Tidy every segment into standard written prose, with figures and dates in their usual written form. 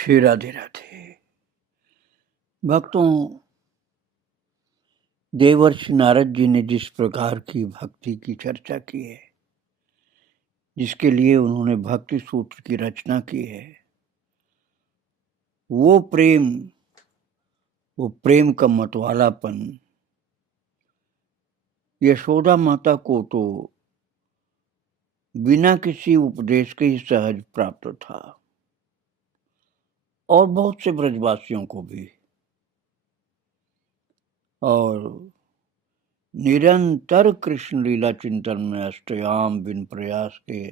श्री राधे राधे। भक्तों, देवर्षि नारद जी ने जिस प्रकार की भक्ति की चर्चा की है, जिसके लिए उन्होंने भक्ति सूत्र की रचना की है, वो प्रेम का मतवालापन यशोदा माता को तो बिना किसी उपदेश के ही सहज प्राप्त था, और बहुत से ब्रजवासियों को भी। और निरंतर कृष्ण लीला चिंतन में अष्टयाम बिन प्रयास के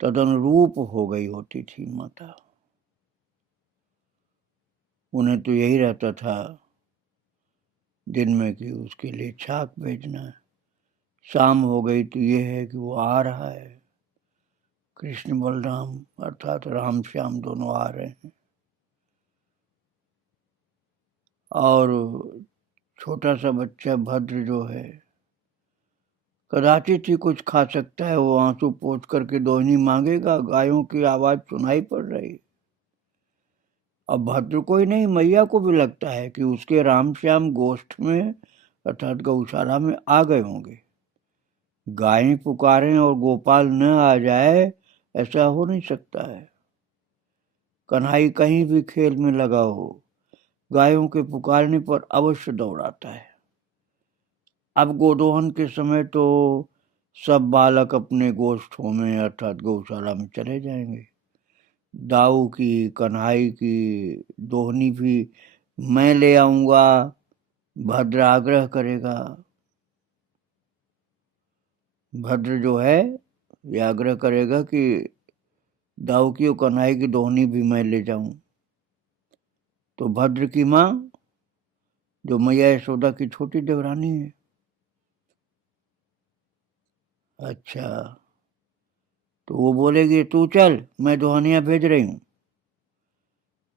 तदनुरूप हो गई होती थी माता। उन्हें तो यही रहता था दिन में कि उसके लिए छाक भेजना, शाम हो गई तो ये है कि वो आ रहा है, कृष्ण बलराम अर्थात राम श्याम दोनों आ रहे हैं। और छोटा सा बच्चा भद्र जो है, कदाचित ही कुछ खा सकता है, वो आंसू पोंछ करके दोहनी मांगेगा, गायों की आवाज सुनाई पड़ रही। अब भद्र को ही नहीं, मैया को भी लगता है कि उसके राम श्याम गोष्ठ में अर्थात गौशाला में आ गए होंगे। गायें पुकारें और गोपाल न आ जाए, ऐसा हो नहीं सकता है। कन्हई कहीं भी खेल में लगा हो, गायों के पुकारने पर अवश्य दौड़ाता है। अब गोदोहन के समय तो सब बालक अपने गोष्ठों में अर्थात गौशाला में चले जाएंगे। दाऊ की, कन्हई की दोहनी भी मैं ले आऊंगा, भद्र आग्रह करेगा। भद्र जो है ये आग्रह करेगा कि दाऊ की और कन्हई की दोहनी भी मैं ले जाऊं। तो भद्र की माँ, जो मैया यशोदा की छोटी देवरानी है, अच्छा, तो वो बोलेगी तू चल, मैं दोहनिया भेज रही हूं।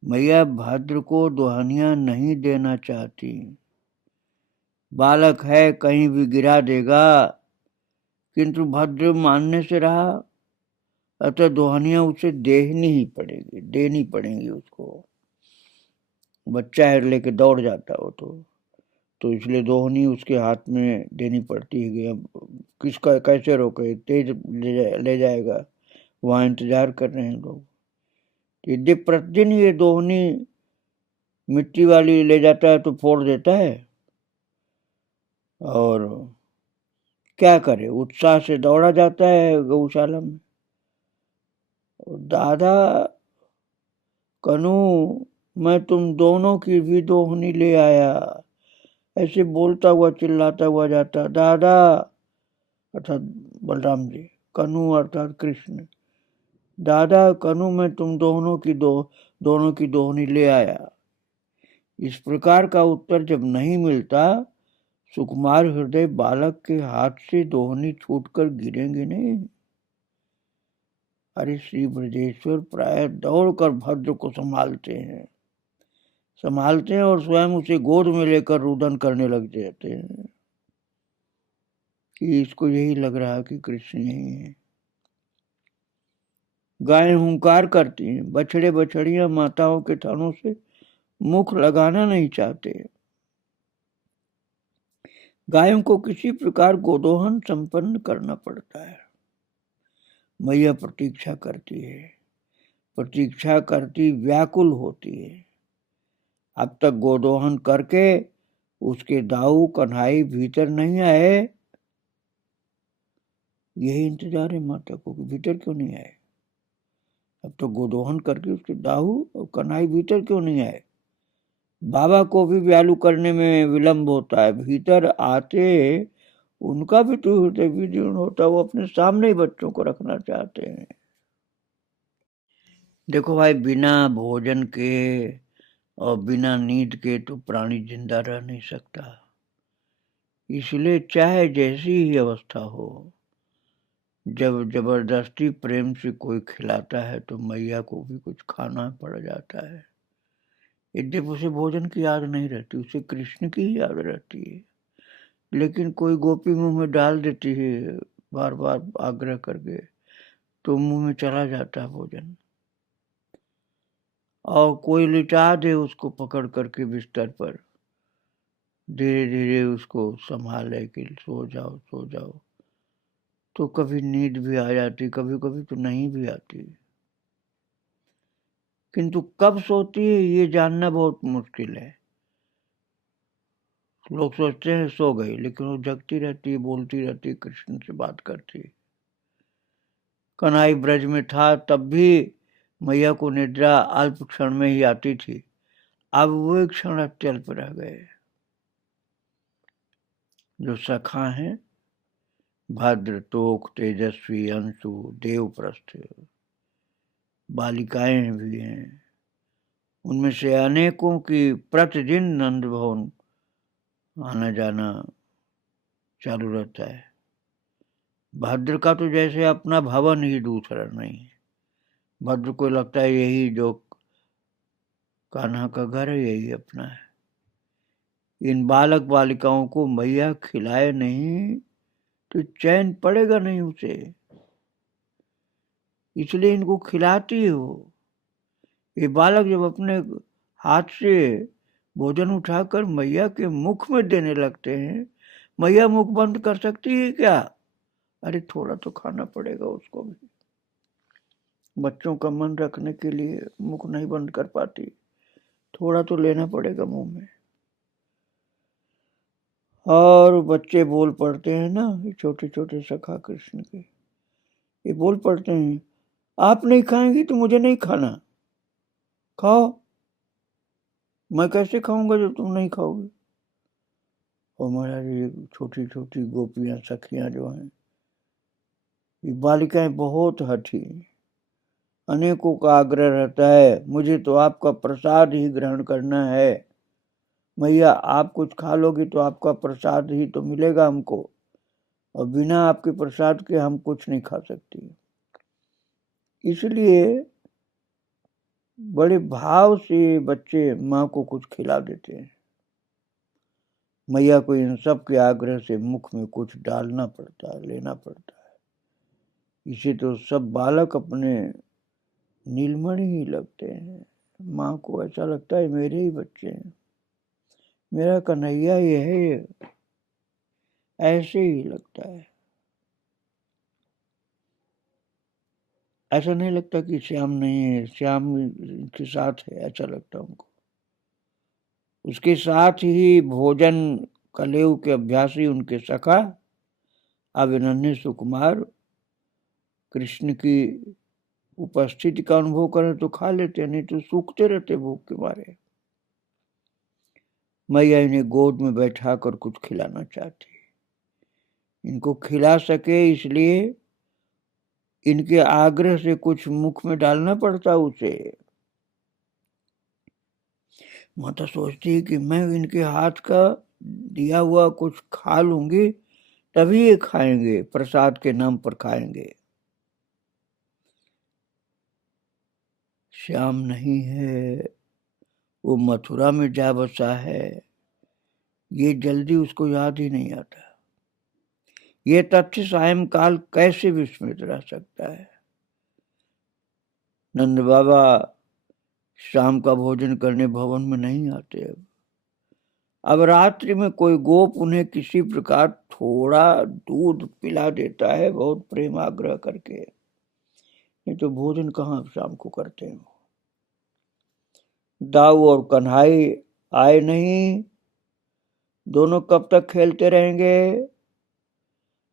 मैया भद्र को दोहनिया नहीं देना चाहती। बालक है, कहीं भी गिरा देगा, किंतु भद्र मानने से रहा, अतः दोहनिया उसे देनी पड़ेंगी उसको। बच्चा है लेके दौड़ जाता हो तो इसलिए दोहनी उसके हाथ में देनी पड़ती है कि अब किसका कैसे रोके, तेज ले जाएगा, वहां इंतजार कर रहे हैं लोग। यदि प्रतिदिन ये दोहनी मिट्टी वाली ले जाता है तो फोड़ देता है, और क्या करे, उत्साह से दौड़ा जाता है गौशाला में। दादा कनू, मैं तुम दोनों की भी दोहनी ले आया, ऐसे बोलता हुआ चिल्लाता हुआ जाता। दादा अर्थात बलराम जी, कनू अर्थात कृष्ण, दादा कनू मैं तुम दोनों की दोहनी ले आया। इस प्रकार का उत्तर जब नहीं मिलता, सुकुमार हृदय बालक के हाथ से दोहनी छूटकर गिरेंगे नहीं। अरे श्री ब्रजेश्वर प्राय दौड़कर भद्र को संभालते हैं और स्वयं उसे गोद में लेकर रुदन करने लग जाते हैं कि इसको यही लग रहा कि कृष्ण यही है। गायें हुंकार करती हैं, बछड़े बछड़ियां माताओं के थनों से मुख लगाना नहीं चाहते। गायों को किसी प्रकार गोदोहन संपन्न करना पड़ता है। मैया प्रतीक्षा करती व्याकुल होती है। अब तक गोदोहन करके उसके दाऊ कन्हई भीतर नहीं आए, यही इंतजार है माता को कि भीतर क्यों नहीं आए। अब तो गोदोहन करके उसके दाऊ और कन्हई भीतर क्यों नहीं आए। बाबा को भी व्यालू करने में विलंब होता है, भीतर आते उनका भी तो हृदय विदीर्ण होता है, वो अपने सामने ही बच्चों को रखना चाहते हैं। देखो भाई, बिना भोजन के और बिना नींद के तो प्राणी जिंदा रह नहीं सकता। इसलिए चाहे जैसी ही अवस्था हो, जब जबरदस्ती प्रेम से कोई खिलाता है तो मैया को भी कुछ खाना पड़ जाता है। यद्यपि उसे भोजन की याद नहीं रहती, उसे कृष्ण की ही याद रहती है, लेकिन कोई गोपी मुंह में डाल देती है बार बार आग्रह करके, तो मुंह में चला जाता है भोजन। और कोई लिटा दे उसको पकड़ करके बिस्तर पर, धीरे धीरे उसको संभाले कि सो जाओ सो जाओ, तो कभी नींद भी आ जाती, कभी कभी तो नहीं भी आती। किंतु कब सोती है ये जानना बहुत मुश्किल है। लोग सोचते हैं सो गई, लेकिन वो जगती रहती है, बोलती रहती है, कृष्ण से बात करती है। कन्हई ब्रज में था तब भी मैया को निद्रा अल्प क्षण में ही आती थी, अब वो एक क्षण अत्यल्प रह गए। जो सखा हैं भद्र, तोक, तेजस्वी, अंशु, देवप्रस्थ, बालिकाएं भी हैं, उनमें से अनेकों की प्रतिदिन नंद भवन आना जाना चालू रहता है। भद्र का तो जैसे अपना भवन ही दूसरा नहीं है। भद्र को लगता है यही जो कान्हा का घर है यही अपना है। इन बालक बालिकाओं को मैया खिलाए नहीं तो चैन पड़ेगा नहीं उसे, इसलिए इनको खिलाती हो। ये बालक जब अपने हाथ से भोजन उठाकर मैया के मुख में देने लगते हैं, मैया मुख बंद कर सकती है क्या? अरे थोड़ा तो खाना पड़ेगा उसको भी। बच्चों का मन रखने के लिए मुख नहीं बंद कर पाती, थोड़ा तो लेना पड़ेगा मुंह में। और बच्चे बोल पड़ते हैं ना, छोटे छोटे सखा कृष्ण के, ये बोल पड़ते हैं आप नहीं खाएंगी तो मुझे नहीं खाना, खाओ। मैं कैसे खाऊंगा जब तुम नहीं खाओगे? और महाराज ये छोटी छोटी गोपियां सखियां जो हैं, ये बालिकाएं बहुत हठी, अनेकों का आग्रह रहता है मुझे तो आपका प्रसाद ही ग्रहण करना है। मैया आप कुछ खा लोगी तो आपका प्रसाद ही तो मिलेगा हमको, और बिना आपके प्रसाद के हम कुछ नहीं खा सकती। इसलिए बड़े भाव से बच्चे माँ को कुछ खिला देते हैं। मैया को इन सब के आग्रह से मुख में कुछ डालना पड़ता है, लेना पड़ता है। इसे तो सब बालक अपने नीलमणि ही लगते हैं। माँ को ऐसा लगता है मेरे ही बच्चे हैं, मेरा कन्हैया ये है, ऐसे ही लगता है। ऐसा नहीं लगता कि श्याम नहीं है, श्याम के साथ है, ऐसा लगता उनको। उसके साथ ही भोजन कलेव के अभ्यासी उनके सखा अभिनन्य सुकुमार कृष्ण की उपस्थिति का अनुभव करें तो खा लेते, नहीं तो सूखते रहते भूख के मारे। मैया इन्हें गोद में बैठा कर कुछ खिलाना चाहती, इनको खिला सके इसलिए इनके आग्रह से कुछ मुख में डालना पड़ता उसे। माता सोचती है कि मैं इनके हाथ का दिया हुआ कुछ खा लूंगी तभी ये खाएंगे, प्रसाद के नाम पर खाएंगे। श्याम नहीं है, वो मथुरा में जा बसा है, ये जल्दी उसको याद ही नहीं आता। ये तथ्य सायंकाल कैसे विस्मृत रह सकता है? नंद बाबा शाम का भोजन करने भवन में नहीं आते। अब रात्रि में कोई गोप उन्हें किसी प्रकार थोड़ा दूध पिला देता है, बहुत प्रेम आग्रह करके, नहीं तो भोजन कहाँ शाम को करते हैं। दाऊ और कन्हई आए नहीं, दोनों कब तक खेलते रहेंगे?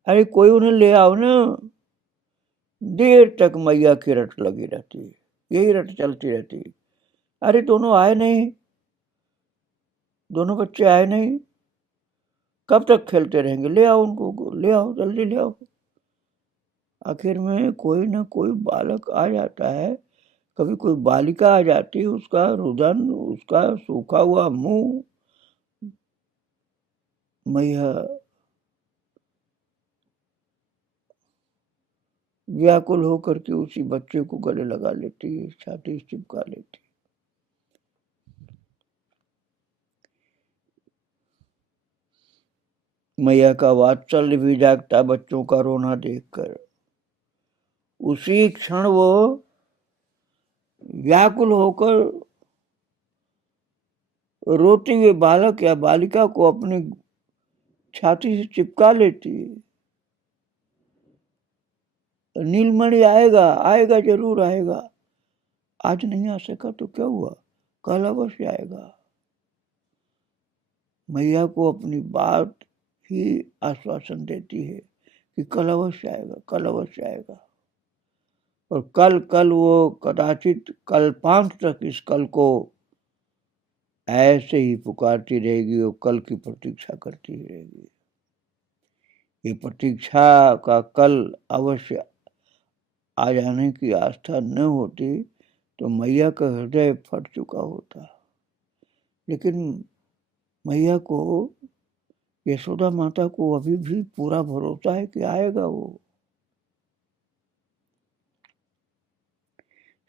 अरे कोई उन्हें ले आओ ना। देर तक मैया की रट लगी रहती है, यही रट चलती रहती है। अरे दोनों आए नहीं, दोनों बच्चे आए नहीं, कब तक खेलते रहेंगे? ले आओ उनको, ले आओ, जल्दी ले आओ। आखिर में कोई ना कोई बालक आ जाता है, कभी कोई बालिका आ जाती है, उसका रुदन, उसका सूखा हुआ मुंह मैया व्याकुल होकर के उसी बच्चे को गले लगा लेती है, छाती चिपका लेती। मैया का वात्सल्य भी जागता बच्चों का रोना देखकर। उसी क्षण वो व्याकुल होकर रोते हुए बालक या बालिका को अपनी छाती से चिपका लेती है। नीलमणि आएगा, आएगा, जरूर आएगा। आज नहीं आ सका तो क्या हुआ, कल अवश्य आएगा। मैया को अपनी बात ही आश्वासन देती है कि कल अवश्य आएगा, कल अवश्य आएगा। और कल कल वो कदाचित कल्पांत तक इस कल को ऐसे ही पुकारती रहेगी और कल की प्रतीक्षा करती ही रहेगी। ये प्रतीक्षा का कल अवश्य आ जाने की आस्था न होती तो मैया का हृदय फट चुका होता। लेकिन मैया को, यशोदा माता को अभी भी पूरा भरोसा है कि आएगा वो।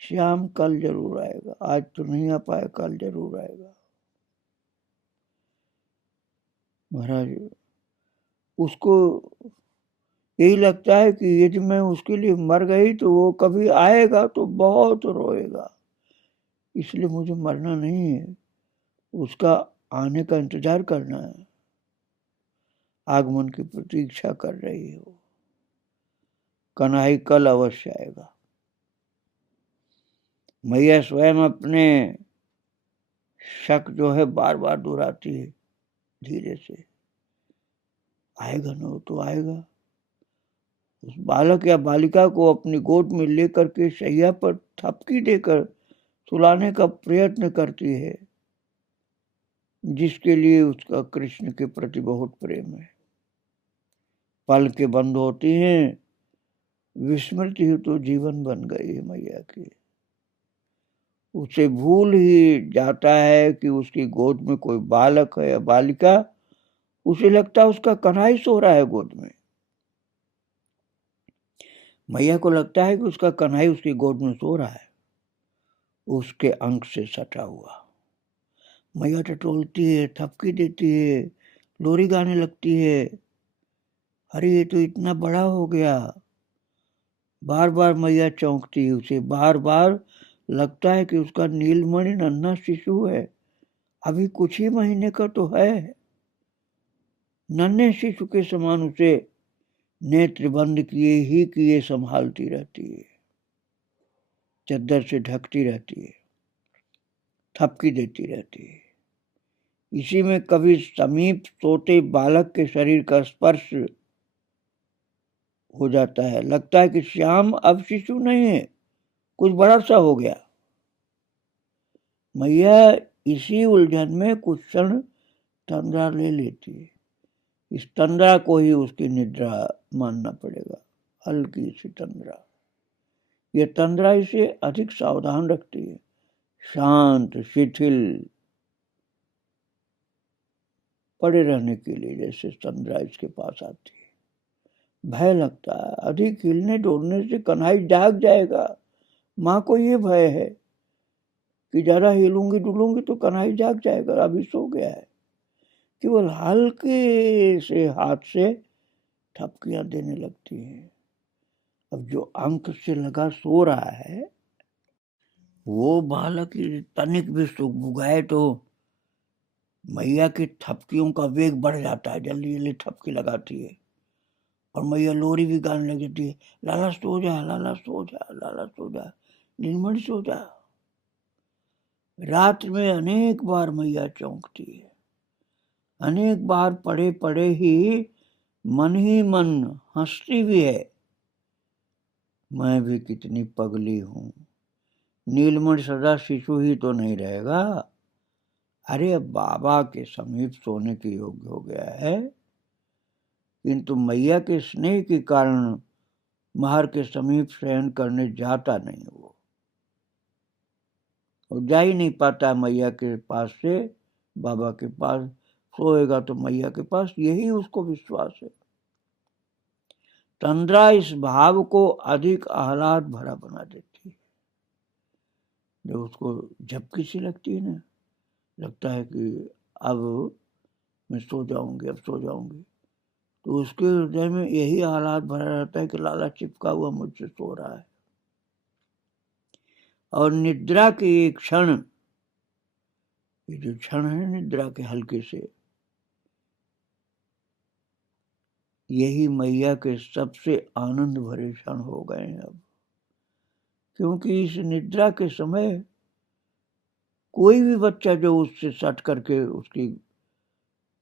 श्याम कल जरूर आएगा, आज तो नहीं आ पाया, कल जरूर आएगा। महाराज उसको यही लगता है कि यदि मैं उसके लिए मर गई तो वो कभी आएगा तो बहुत रोएगा, इसलिए मुझे मरना नहीं है, उसका आने का इंतजार करना है। आगमन की प्रतीक्षा कर रही है वो। कन्हई कल अवश्य आएगा। मैया स्वयं अपने शक जो है बार बार दोहराती है धीरे से, आएगा ना, वो तो आएगा। उस बालक या बालिका को अपनी गोद में लेकर के शैया पर थपकी देकर सुलाने का प्रयत्न करती है, जिसके लिए उसका कृष्ण के प्रति बहुत प्रेम है। पल के बंद होती हैं, विस्मृति ही तो जीवन बन गई है मैया की। उसे भूल ही जाता है कि उसकी गोद में कोई बालक है या बालिका। उसे लगता है उसका कन्हई सो रहा है गोद में। मैया को लगता है कि उसका कन्हई उसकी गोद में सो रहा है, उसके अंक से सटा हुआ। मैया टटोलती है, थपकी देती है, लोरी गाने लगती है। अरे ये तो इतना बड़ा हो गया। बार बार मैया चौंकती है उसे, बार बार लगता है कि उसका नीलमणि नन्हा शिशु है, अभी कुछ ही महीने का तो है। नन्हे शिशु के समान उसे नेत्र बंद किए ही किए संभालती रहती है, चद्दर से ढकती रहती है, थपकी देती रहती है। इसी में कभी समीप सोते बालक के शरीर का स्पर्श हो जाता है, लगता है कि श्याम अब शिशु नहीं है, कुछ बड़ा सा हो गया। मैया इसी उलझन में कुछ क्षण तंद्रा ले लेती है। इस तंद्रा को ही उसकी निद्रा मानना पड़ेगा, हल्की सी तंद्रा। यह तंद्रा इसे अधिक सावधान रखती है, शांत शिथिल पड़े रहने के लिए जैसे तंद्रा इसके पास आती है। भय लगता है, अधिक हिलने डोलने से कन्हई जाग जाएगा। माँ को ये भय है कि ज्यादा हिलूंगी डुलूंगी तो कन्हई जाग जाएगा, अभी सो गया है। केवल हल्के से हाथ से थपकियां देने लगती हैं। अब जो अंक से लगा सो रहा है वो बालक तनिक भी सुगबुगाए तो मैया की थपकियों का वेग बढ़ जाता है, जल्दी जल्दी थपकी लगाती है और मैया लोरी भी गाने लग जाती है, लाला सो जा, लाला सो जा, लाला सो जा, नीलमणि सो जा। रात में अनेक बार मैया चौंकती है, अनेक बार पड़े पड़े ही मन हंसती भी है। मैं भी कितनी पगली हूं, नीलमणि सदा शिशु ही तो नहीं रहेगा। अरे अब बाबा के समीप सोने के योग्य हो गया है, किंतु मैया के स्नेह के कारण महर के समीप शयन करने जाता नहीं वो, और जा ही नहीं पाता मैया के पास से बाबा के पास। सोएगा तो मैया के पास, यही उसको विश्वास है। तंद्रा इस भाव को अधिक आह्लाद भरा बना देती है। जब उसको झपकी सी लगती है ना, लगता है कि अब मैं सो जाऊंगी, अब सो जाऊंगी, तो उसके हृदय में यही हालात भरा रहता है कि लाला चिपका हुआ मुझसे सो रहा है। और निद्रा के एक क्षण ये जो क्षण है निद्रा के हल्के से, यही मैया के सबसे आनंद भरे क्षण हो गए हैं अब। क्योंकि इस निद्रा के समय कोई भी बच्चा जो उससे सट करके उसकी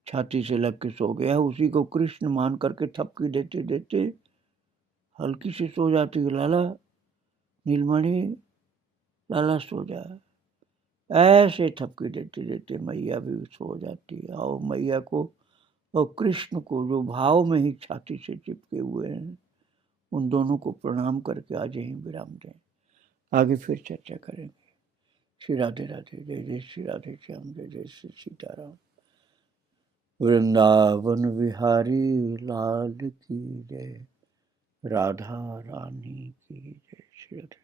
छाती से लग के सो गया, उसी को कृष्ण मान करके थपकी देते देते हल्की से सो जाती है। लाला नीलमणि, लाला सो जा। ऐसे थपकी देते देते मैया भी सो जाती है। और मैया को और कृष्ण को जो भाव में ही छाती से चिपके हुए हैं, उन दोनों को प्रणाम करके आज यहीं विराम दें। आगे फिर चर्चा करेंगे। श्री राधे राधे। जय जय श्री राधे श्याम। जय जय श्री सीताराम। वृंदावन विहारी लाल की जय। राधा रानी की जय। श्री राधे।